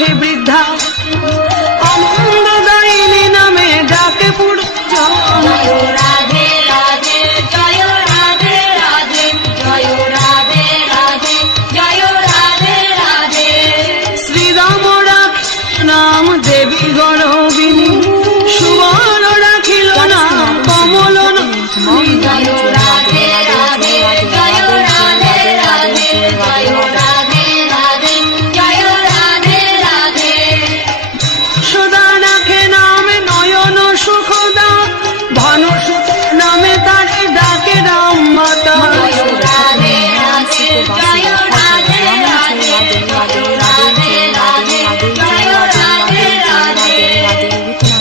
রাখে বৃদ্ধা, আনন্দদায়িনী নামে ডাকে পুরো জয় রাধে রাধে জয় রাধে রাধে জয় রাধে রাধে জয় রাধে রাধে। শ্রীরাম রাখে নাম দেবী গর্বিণী, সুবল রাখিল নাম কমল নয়নী। জয় রাধে রাধে জয় রাধে রাধে জয় রাধে রাধে জয় রাধে রাধে। সদা রাখে নাম নয়ন সুখদা, ধনুষ নামে তারে ডাকে রাম মাতা। জয় রাধে রাধে জয় রাধে রাধে জয় রাধে রাধে জয় রাধে রাধে।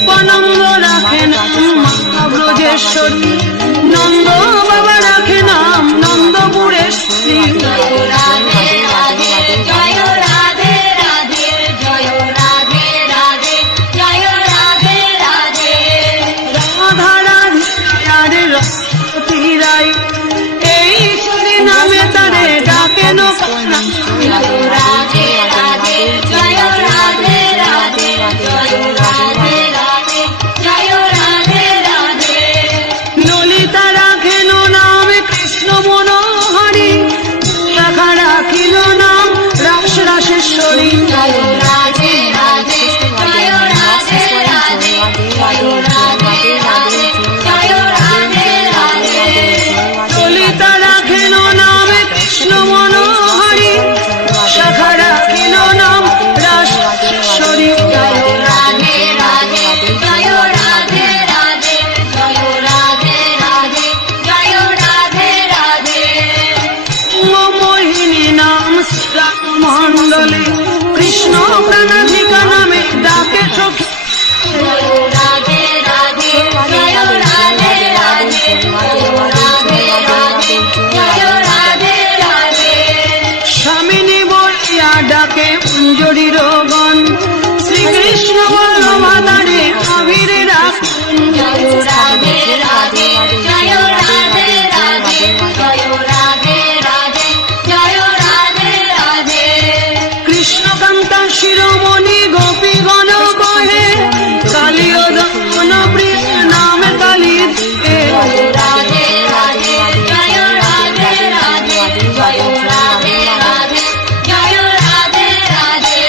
পনন্দ রাখে নাম মা ব্রজেশ্বরী, নন্দ বাবা রাখে নাম নন্দপুরেশ্বরী। জয় রাধে রাধে জয় রাধে রাধে জয় রাধে রাধে জয় রাধে রাধে। রাধা রাধে রসতী রায়, এই ছড়ি নামে তারে ডাকে নকানা। জয় রাধে রাধে জয় রাধে রাধে জয় রাধে রাধে জয় রাধে রাধে। ললিতা রাখেন নাম কৃষ্ণ মনোহরি, শাখা রাখিল নাম রাস রাসেশ্বরী। জয় রাধে রাধে জয় রাধে রাধে জয় রাধে রাধে জয় রাধে রাধে। ললিতা রাখেন নাম কৃষ্ণ মনোহরি, শাখা রাখিল নাম রাস রাসেশ্বরী। জয় রাধে রাধে জয় রাধে রাধে জয় রাধে রাধে জয় রাধে রাধে। মোহিনী নাম শ্রীরাম মণ্ডলে, কৃষ্ণ প্রাণাধিকা নামে ডাকে সখী। জয় রাধে রাধে জয় রাধে রাধে জয় রাধে রাধে জয় রাধে রাধে। স্বামিনী বলিয়া ডাকে মঞ্জরীর গণ, শ্রীকৃষ্ণ বলমাতারে আবিরে রাখুন। জয় রাধে রাধে জয় রাধে রাধে জয় রাধে রাধে জয় রাধে রাধে। কৃষ্ণকান্তা শিরোমণি গোপীগণ কহে, কালীয় দমন প্রিয় নামে কালী দিকে। জয় রাধে রাধে জয় রাধে রাধে জয় রাধে রাধে জয় রাধে রাধে।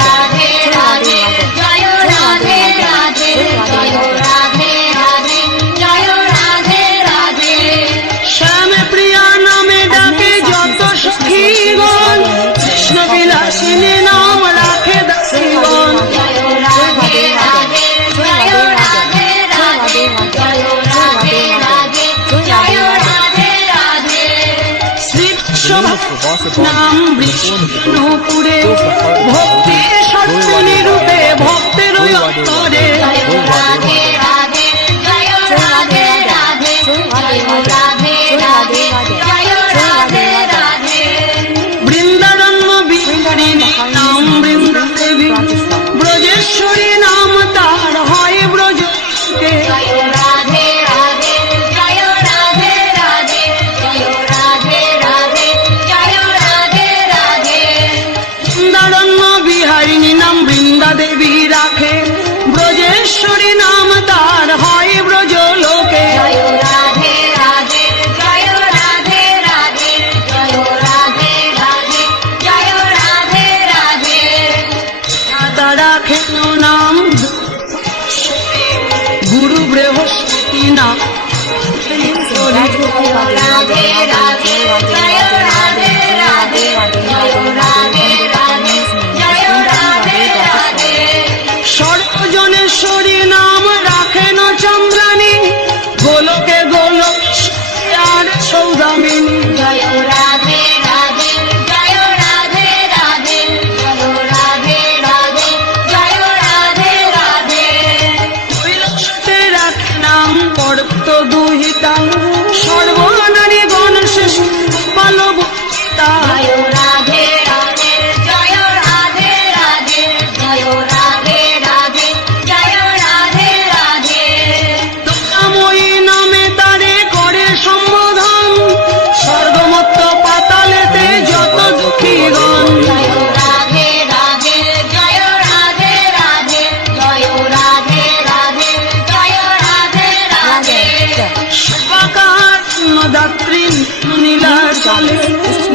রাধে রাধে জয় রাধে রাধে জয় রাধে রাধে জয় রাধে রাধে শ্যাম প্রিয়া নামে ডাকে যত সখীগণ কৃষ্ণ বিলাসিনী নাম রাখে দাসীগণ জয় রাধে রাধে জয় রাধে রাধে জয় রাধে রাধে জয় রাধে রাধে নাম বিষ্ণুপুরে ভক্তির সত্যনি রূপে ভক্তের অন্তরে জয় রাধে রাধে জয় রাধে রাধে জয় রাধে রাধে জয় রাধে রাধে বৃন্দারণ্য বিহারিণী নাম বৃন্দা দেবী ব্রজেশ্বরী নাম তার হয় ব্রজকে জয় রাধে রাধে জয় রাধে রাধে জয় রাধে রাধে জয় রাধে রাধে বৃন্দারণ্য বিহারিণী নাম বৃন্দা দেবী রাখে ব্রজেশ্বরী নাম তার হয় ব্রজ লোকে জয় রাধে রাধে জয় রাধে রাধে জয় রাধে রাধে জয় রাধে রাধে মাতা রাখেন নাম গুরু বৃহস্পতি নাম রাধে রাধে জয় রাধে রাধে জয় রাধে রাধে জয় রাধে রাধে সর্বজনেশ্বরী নাম রাখেন চন্দ্রানী গোলকে গোলক আর সৌদামিনী জয় রাধে রাধে জয় রাধে রাধে জয় রাধে রাধে জয় রাধে রাধে কৈলাসে রাখে নাম পর্বত দুহিতা সর্বনারী গণ শেষ পালবতা জয় রাধে রাধে জয় রাধে রাধে জয় রাধে রাধে জয় রাধে রাধে দয়াময়ী নামে তারে করে সম্বোধন স্বর্গমত্ত পাতালেতে যত দুঃখীগণ জয় রাধে রাধে জয় রাধে রাধে জয় রাধে রাধে জয় রাধে রাধে সবাকার দাত্রী নীলার চলে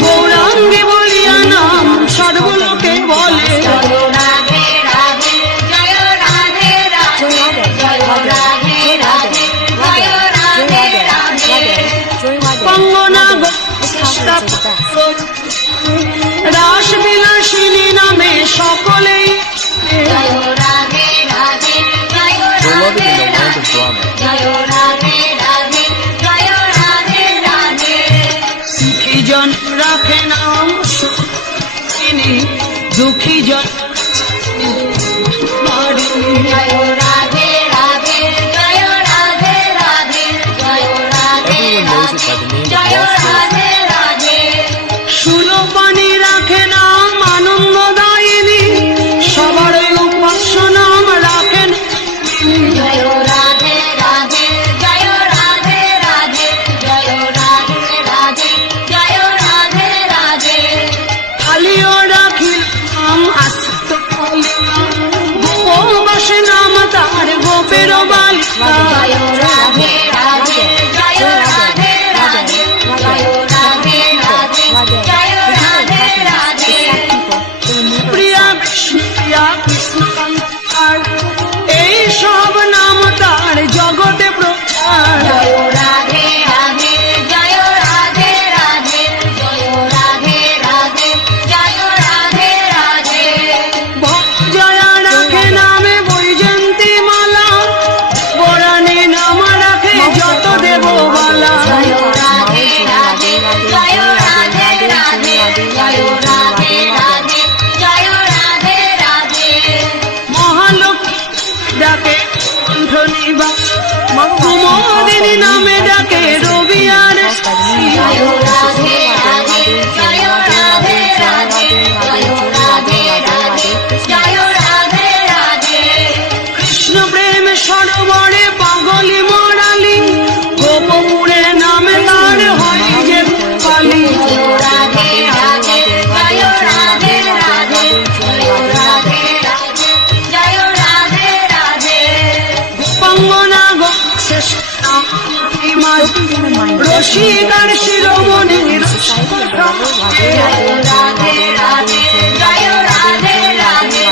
গৌরাঙ্গী বলিয়া নাম সর্বলোকে বলে জয় রাধে রাধে জয় রাধে রাধে জয় রাধে রাধে জয় রাধে রাধে পঙ্গনা রাস বিলাসিনী নামে সকলেই জয় রাধে রাধে জয় রাধে রাধে জয় রাধে রাধে জয় রাধে রাধে সুখী জন রাখে নাম সুখিনী দুঃখী জন জয় রাধে রাধে জয় রাধে রাধে জয় রাধে রাধে জয় রাধে রাধে সুলপানি রাখে নাম আনন্দদায়িনী সবার উপাস্য নাম রাখেন জয় রাধে রাধে জয় রাধে রাধে জয় রাধে রাধে জয় রাধে রাধে কালিও রাখিল নাম আস্ত গোপবাসে নাম তার গোপের বালিকা জয় রাধে রাধে জয় রাধে রাধে জয় রাধে রাধে জয় রাধে রাধে প্রিয়া বিষ্ণু প্রিয়া কৃষ্ণকান্ত এই সব নাম তার জগতে প্রচার জয় রাধে রাধে জয় রাধে রাধে জয় রাধে রাধে জয় রাধে রাধে জয়া রাখে নামে বৈজন্তী মালা বরানী নাম রাখে যত দেববালা জয় রাধে রাধে জয় রাধে রাধে জয় রাধে রাধে জয় রাধে রাধে মহালক্ষ্মী ডাকে কণ্ঠনিবাস কুমোদিনী নামে ডাকে রবি আর জয় রাধে রাধে জয় রাধে রাধে জয় রাধে রাধে জয় রাধে রাধে কৃষ্ণ প্রেম সরোবরে পাগলি মরালি গোপপুরে নামে তার হয় যে পালি জয় রাধে রাধে জয় রাধে রাধে জয় রাধে রাধে জয় রাধে রাধে গোপাঙ্গনা শেষ রসিকার শিরোমণি জয় রাধে রাধে জয় রাধে রাধে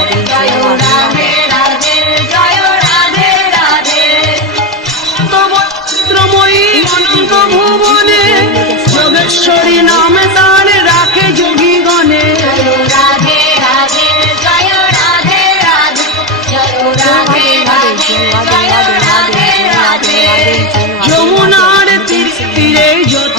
ঈশ্বরী নাম তার রাখে যোগী গণে। জয় রাধে রাধে জয় রাধে রাধে জয় রাধে রাধে জয় রাধে রাধে যমুনার তীরে তীরে যত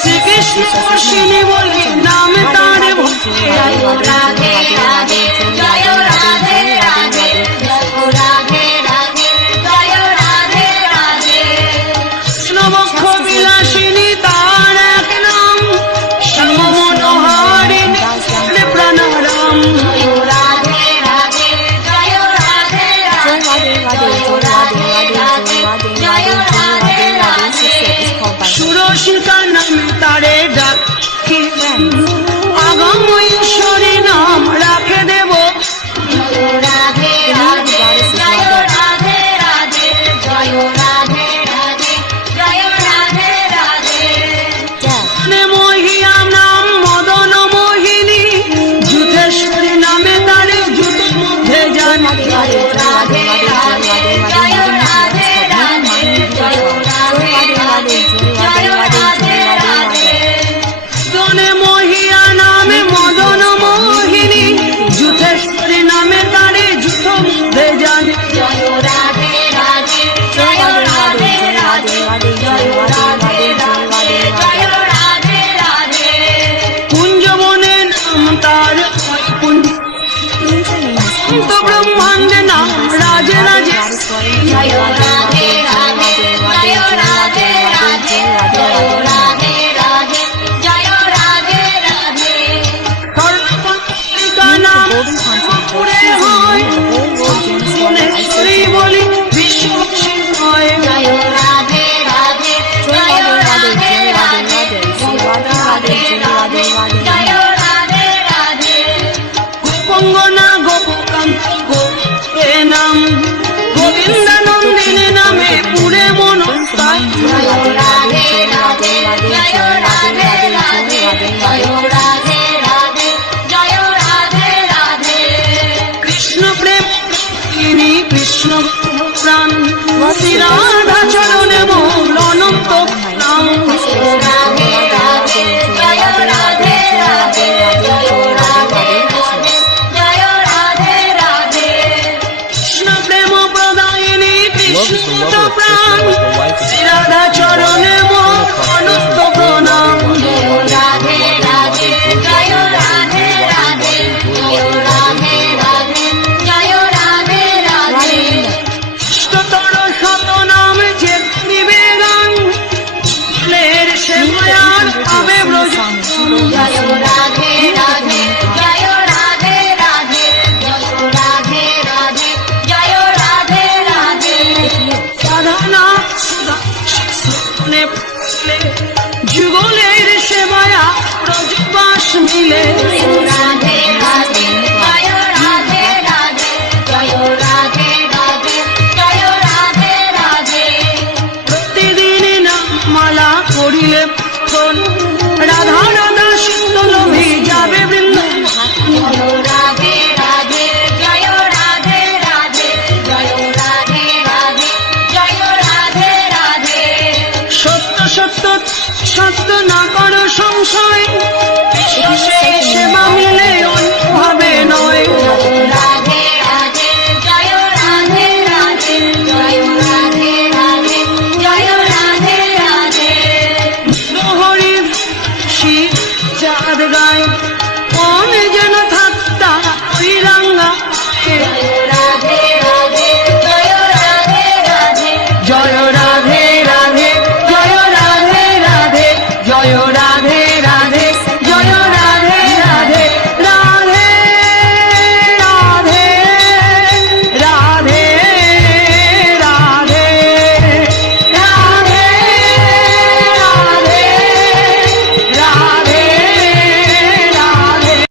শ্রীকৃষ্ণ অশ্বিনী বলে নাম তার ভক্তে। জয় রাধে রাধে জয় রাধে রাধে জয় রাধে রাধে জয় রাধে রাধে কৃষ্ণবক্ষ বিলাসিনী তার এক নাম, শ্যামমনোহারিণী প্রাণারাম। জয় রাধে রাধে জয় রাধে রাধে জয় রাধে রাধে জয় রাধে রাধে সুরসিকা নামে তারে ডাকি, আগম ঈশ্বরী নাম রাখে দেব। জয় রাধে রাধে জয় রাধে রাধে জয় রাধে রাধে জয় রাধে রাধে নে মহিয়া নাম মদন মোহিনী, যুথেশ্বরী নামে তারে যুত মধ্যে জানি। জয় রাধে রাধে জয় রাধে রাধে জয় রাধে রাধে জয় রাধে রাধে দনে মহিয়া নামে মদন মোহিনী, যুথেশ্বরী নামে তারে যুত মধ্যে জানি। জয় রাধে রাধে জয় রাধে রাধে জয় রাধে রাধে জয় রাধে রাধে কুঞ্জবনে নাম তার কুঞ্জ, অন্ত ব্রহ্মাণ্ডে নাম রাজে রাজে। জয় রাধে রাধে জয় রাধে রাধে জয় রাধে রাধে জয় রাধে রাধে সর্বপত্রিকা নাম পুরে হয়, মনেশ্বরী বলি বিশ্ববাসী হয়। জয় রাধে রাধে জয় রাধে রাধে জয় রাধে রাধে জয় রাধে রাধে গোপঙ্গনা গোপকান্ত গোপে নাম, গোবিন্দানন্দিনী নামে পুরে মন তাই। জয় রাধে রাধে জয় রাধে রাধে জয় রাধে রাধে জয় রাধে রাধে কৃষ্ণ প্রেম তিনি কৃষ্ণ